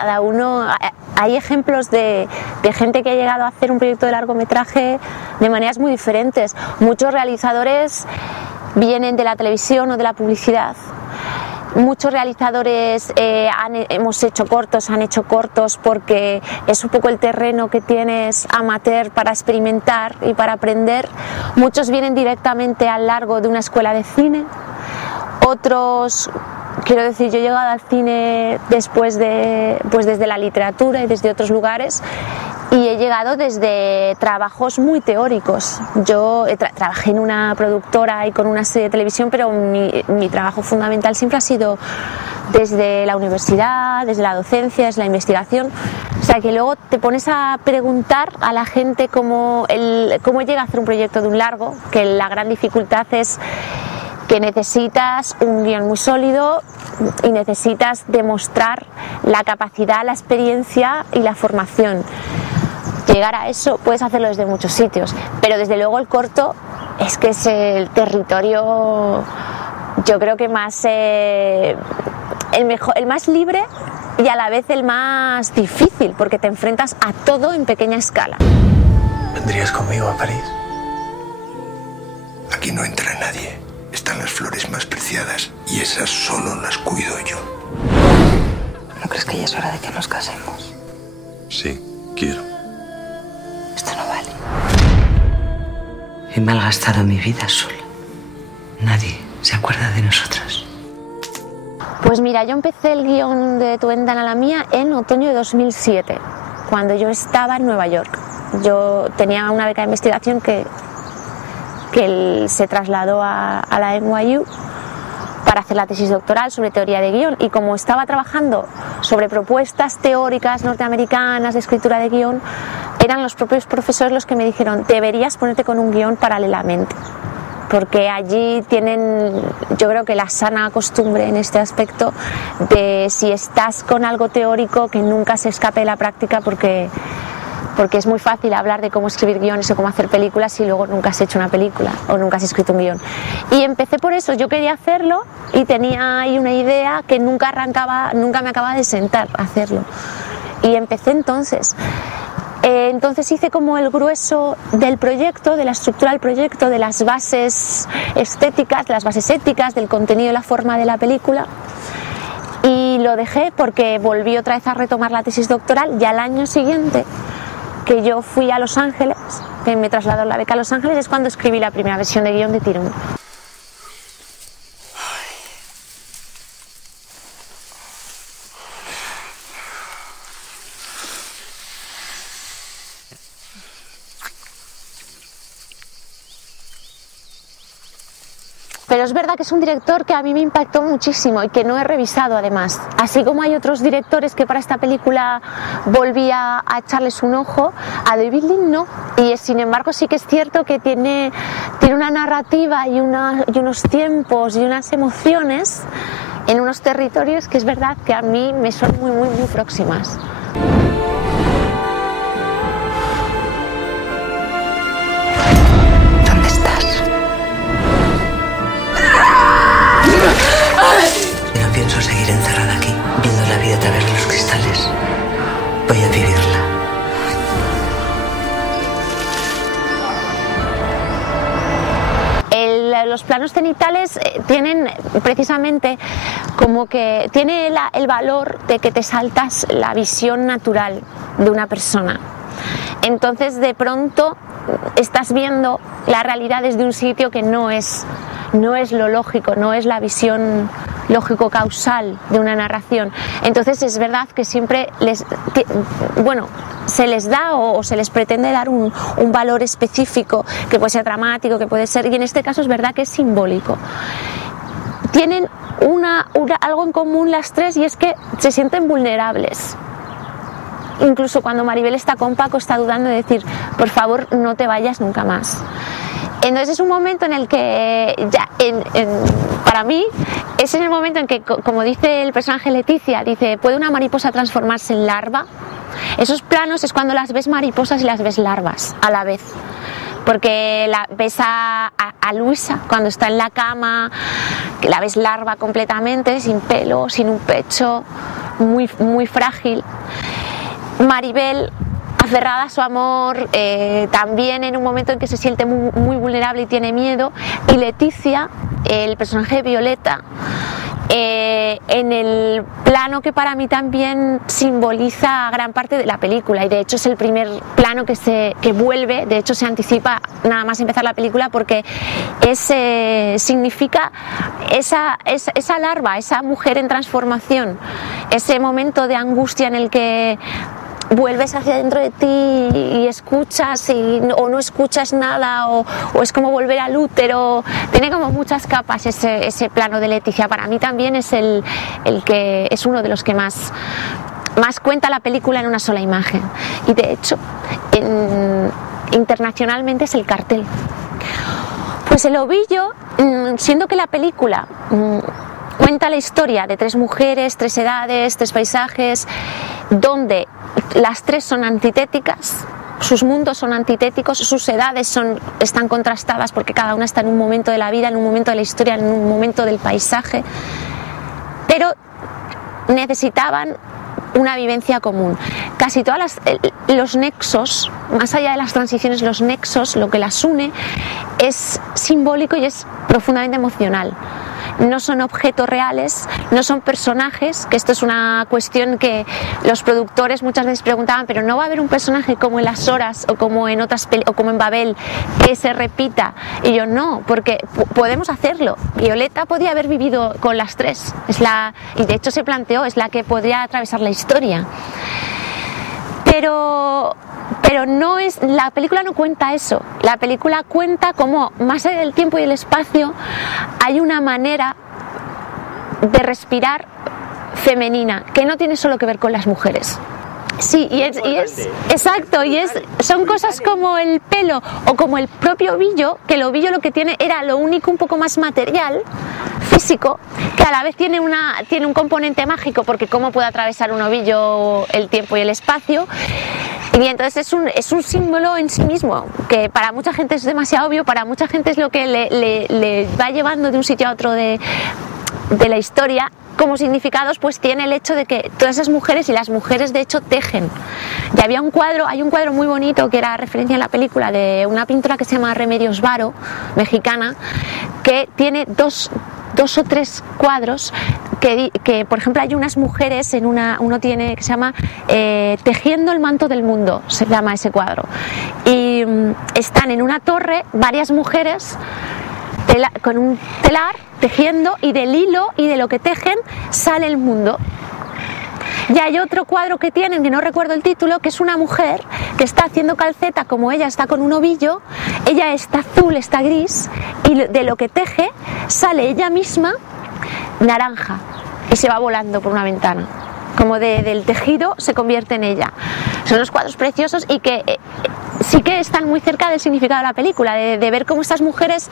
cada uno, hay ejemplos de gente que ha llegado a hacer un proyecto de largometraje de maneras muy diferentes. Muchos realizadores vienen de la televisión o de la publicidad. Muchos realizadores hemos hecho cortos, han hecho cortos porque es un poco el terreno que tienes amateur para experimentar y para aprender. Muchos vienen directamente al largo de una escuela de cine. Otros, quiero decir, yo he llegado al cine desde la literatura y desde otros lugares, y he llegado desde trabajos muy teóricos. Yo trabajé en una productora y con una serie de televisión, pero mi trabajo fundamental siempre ha sido desde la universidad, desde la docencia, desde la investigación. O sea, que luego te pones a preguntar a la gente cómo llega a hacer un proyecto de un largo, que la gran dificultad es que necesitas un guión muy sólido y necesitas demostrar la capacidad, la experiencia y la formación. Llegar a eso puedes hacerlo desde muchos sitios, pero desde luego el corto es que es el territorio, yo creo que más el más libre y a la vez el más difícil, porque te enfrentas a todo en pequeña escala. ¿Vendrías conmigo a París? Aquí no entra nadie. Están las flores más preciadas y esas solo las cuido yo. ¿No crees que ya es hora de que nos casemos? Sí, quiero. Esto no vale. He malgastado mi vida sola. Nadie se acuerda de nosotras. Pues mira, yo empecé el guión de Tu ventana a la mía en otoño de 2007, cuando yo estaba en Nueva York. Yo tenía una beca de investigación que él se trasladó a la NYU para hacer la tesis doctoral sobre teoría de guión, y como estaba trabajando sobre propuestas teóricas norteamericanas de escritura de guión, eran los propios profesores los que me dijeron: deberías ponerte con un guión paralelamente, porque allí tienen, yo creo que la sana costumbre en este aspecto de, si estás con algo teórico, que nunca se escape de la práctica, porque es muy fácil hablar de cómo escribir guiones o cómo hacer películas si luego nunca has hecho una película o nunca has escrito un guión. Y empecé por eso, yo quería hacerlo y tenía ahí una idea que nunca me acababa de sentar a hacerlo. Y empecé entonces. Entonces hice como el grueso del proyecto, de la estructura del proyecto, de las bases estéticas, de las bases éticas, del contenido y la forma de la película. Y lo dejé porque volví otra vez a retomar la tesis doctoral, y al año siguiente, que yo fui a Los Ángeles, que me trasladó la beca a Los Ángeles, es cuando escribí la primera versión de guión de Tirón. Pero es verdad que es un director que a mí me impactó muchísimo y que no he revisado además. Así como hay otros directores que para esta película volví a echarles un ojo, a David Lean no. Y sin embargo sí que es cierto que tiene una narrativa y unos tiempos y unas emociones en unos territorios que es verdad que a mí me son muy, muy, muy próximas. No pienso seguir encerrada aquí, viendo la vida a través de los cristales. Voy a vivirla. Los planos cenitales tienen precisamente como que tiene el valor de que te saltas la visión natural de una persona. Entonces de pronto estás viendo la realidad desde un sitio que no es lo lógico, no es la visión lógico-causal de una narración. Entonces es verdad que siempre se les da o se les pretende dar un valor específico, que puede ser dramático, que puede ser, y en este caso es verdad que es simbólico. Tienen algo en común las tres, y es que se sienten vulnerables. Incluso cuando Maribel está con Paco, está dudando de decir: por favor, no te vayas nunca más. Entonces es un momento en el que, para mí, es en el momento en que, como dice el personaje Leticia, dice: ¿puede una mariposa transformarse en larva? Esos planos es cuando las ves mariposas y las ves larvas a la vez. Porque ves a Luisa cuando está en la cama, que la ves larva completamente, sin pelo, sin un pecho, muy, muy frágil. Maribel, aferrada a su amor, también en un momento en que se siente muy, muy vulnerable y tiene miedo. Y Leticia, el personaje de Violeta, en el plano que para mí también simboliza gran parte de la película, y de hecho es el primer plano que vuelve, de hecho se anticipa nada más empezar la película, porque significa esa larva, esa mujer en transformación, ese momento de angustia en el que vuelves hacia dentro de ti y escuchas o no escuchas nada, o es como volver al útero. Tiene como muchas capas ese plano de Leticia. Para mí también es el que es uno de los que más cuenta la película en una sola imagen, y de hecho internacionalmente es el cartel. Pues El Ovillo, siendo que la película cuenta la historia de 3 mujeres, 3 edades, 3 paisajes, donde las 3 son antitéticas, sus mundos son antitéticos, sus edades están contrastadas, porque cada una está en un momento de la vida, en un momento de la historia, en un momento del paisaje, pero necesitaban una vivencia común. Casi todos los nexos, más allá de las transiciones, los nexos, lo que las une es simbólico y es profundamente emocional. No son objetos reales, no son personajes, que esto es una cuestión que los productores muchas veces preguntaban, pero no va a haber un personaje como en Las Horas o como en o como en Babel que se repita. Y yo no, porque podemos hacerlo. Violeta podía haber vivido con las 3, y de hecho se planteó, es la que podría atravesar la historia. Pero la película no cuenta eso. La película cuenta cómo, más allá del tiempo y el espacio, hay una manera de respirar femenina que no tiene solo que ver con las mujeres. Sí, y es exacto, son cosas como el pelo o como el propio ovillo, que el ovillo lo que tiene era lo único un poco más material, físico, que a la vez tiene un componente mágico, porque cómo puede atravesar un ovillo el tiempo y el espacio. Y entonces es un símbolo en sí mismo, que para mucha gente es demasiado obvio, para mucha gente es lo que le va llevando de un sitio a otro de la historia. Como significados, pues tiene el hecho de que todas esas mujeres, y las mujeres de hecho tejen. Y hay un cuadro muy bonito que era referencia en la película, de una pintora que se llama Remedios Varo, mexicana, que tiene dos o 3 cuadros que por ejemplo hay unas mujeres uno tiene que se llama Tejiendo el manto del mundo, se llama ese cuadro, y están en una torre varias mujeres con un telar tejiendo, y del hilo y de lo que tejen sale el mundo. Y hay otro cuadro que tienen, que no recuerdo el título, que es una mujer que está haciendo calceta, como ella está con un ovillo, ella está azul, está gris, y de lo que teje sale ella misma naranja y se va volando por una ventana. Como del tejido se convierte en ella. Son unos cuadros preciosos y que sí que están muy cerca del significado de la película, de ver cómo estas mujeres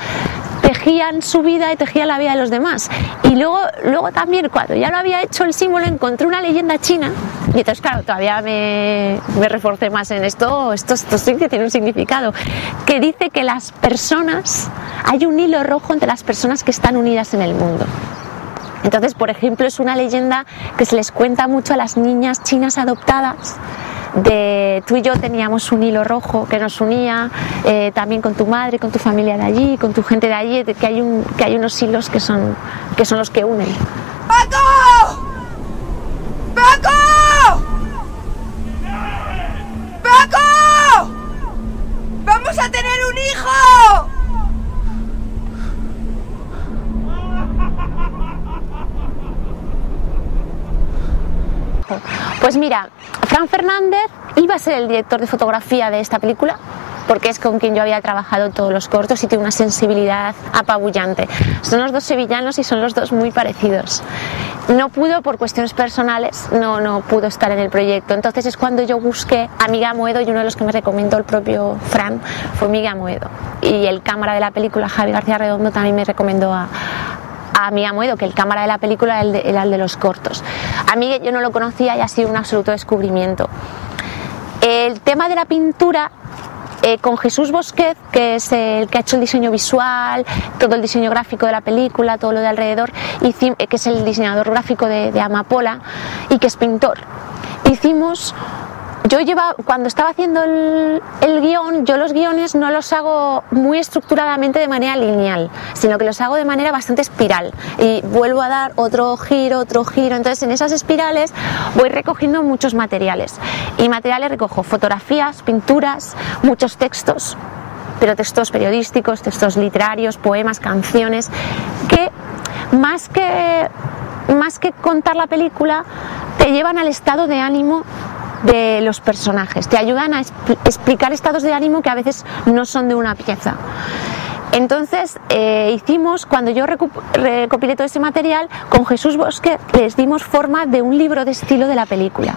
tejían su vida y tejían la vida de los demás. Y luego también, cuando ya lo había hecho el símbolo, encontré una leyenda china, y entonces claro, todavía me reforcé más en esto sí que tiene un significado, que dice que las personas, hay un hilo rojo entre las personas que están unidas en el mundo. Entonces, por ejemplo, es una leyenda que se les cuenta mucho a las niñas chinas adoptadas, de tú y yo teníamos un hilo rojo que nos unía, también con tu madre, con tu familia de allí, con tu gente de allí, que hay unos hilos que son los que unen. ¡Paco! ¡Paco! ¡Paco! ¡Vamos a tener un hijo! Pues mira, Fran Fernández iba a ser el director de fotografía de esta película, porque es con quien yo había trabajado en todos los cortos y tiene una sensibilidad apabullante. Son los 2 sevillanos y son los 2 muy parecidos. No pudo, por cuestiones personales, no pudo estar en el proyecto. Entonces es cuando yo busqué a Miguel Amoedo, y uno de los que me recomendó el propio Fran fue Miguel Amoedo. Y el cámara de la película, Javi García Redondo, también me recomendó a Miguel Amoedo, que el cámara de la película era el de los cortos. A mí yo no lo conocía y ha sido un absoluto descubrimiento. El tema de la pintura con Jesús Bosquet, que es el que ha hecho el diseño visual, todo el diseño gráfico de la película, todo lo de alrededor, que es el diseñador gráfico de Amapola y que es pintor. Cuando estaba haciendo el guión, yo los guiones no los hago muy estructuradamente de manera lineal, sino que los hago de manera bastante espiral y vuelvo a dar otro giro, entonces en esas espirales voy recogiendo muchos materiales y materiales recojo fotografías, pinturas, muchos textos, pero textos periodísticos, textos literarios, poemas, canciones, que más que contar la película te llevan al estado de ánimo de los personajes, te ayudan a explicar estados de ánimo que a veces no son de una pieza. Entonces cuando yo recopilé todo ese material, con Jesús Bosquet les dimos forma de un libro de estilo de la película,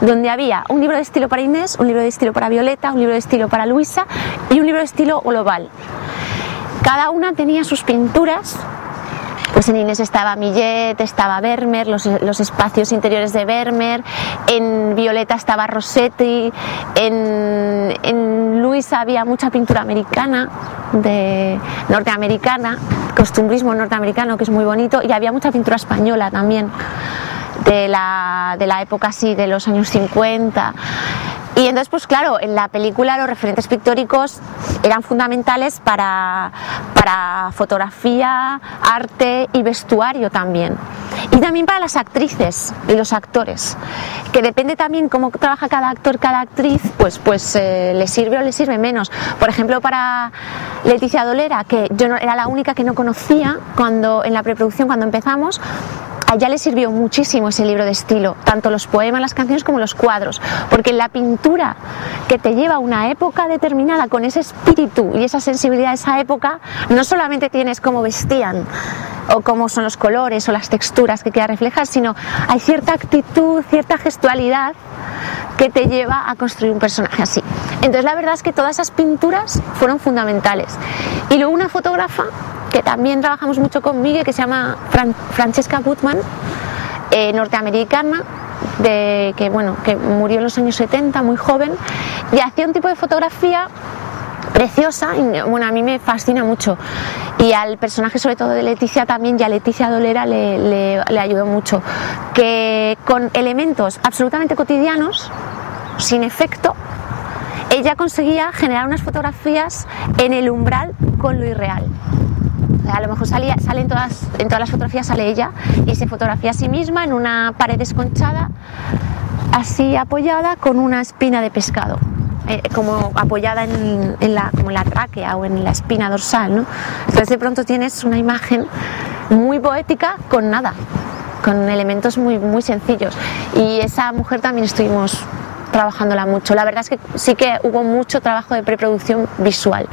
donde había un libro de estilo para Inés, un libro de estilo para Violeta, un libro de estilo para Luisa y un libro de estilo global. Cada una tenía sus pinturas. Pues en Inés estaba Millet, estaba Vermeer, los espacios interiores de Vermeer, en Violeta estaba Rossetti, en Luisa había mucha pintura americana, norteamericana, costumbrismo norteamericano que es muy bonito, y había mucha pintura española también, de la época así, de los años 50. Y entonces, pues claro, en la película los referentes pictóricos eran fundamentales para fotografía, arte y vestuario también. Y también para las actrices y los actores, que depende también cómo trabaja cada actor, cada actriz, pues le sirve o le sirve menos. Por ejemplo, para Leticia Dolera, que yo era la única que no conocía en la preproducción, cuando empezamos, a ella le sirvió muchísimo ese libro de estilo, tanto los poemas, las canciones como los cuadros, porque la pintura que te lleva a una época determinada con ese espíritu y esa sensibilidad de esa época, no solamente tienes cómo vestían o cómo son los colores o las texturas que queda reflejar, sino hay cierta actitud, cierta gestualidad que te lleva a construir un personaje así. Entonces la verdad es que todas esas pinturas fueron fundamentales. Y luego una fotógrafa que también trabajamos mucho con Miguel, que se llama Francesca Gutmann, norteamericana, que murió en los años 70, muy joven, y hacía un tipo de fotografía preciosa, y a mí me fascina mucho. Y al personaje, sobre todo de Leticia también, y a Leticia Dolera le ayudó mucho, que con elementos absolutamente cotidianos, sin efecto, ella conseguía generar unas fotografías en el umbral con lo irreal. A lo mejor en todas las fotografías sale ella y se fotografía a sí misma en una pared desconchada, así apoyada con una espina de pescado, como apoyada como en la tráquea o en la espina dorsal, ¿no? Entonces de pronto tienes una imagen muy poética con nada, con elementos muy, muy sencillos. Y esa mujer también estuvimos trabajándola mucho. La verdad es que sí que hubo mucho trabajo de preproducción visual.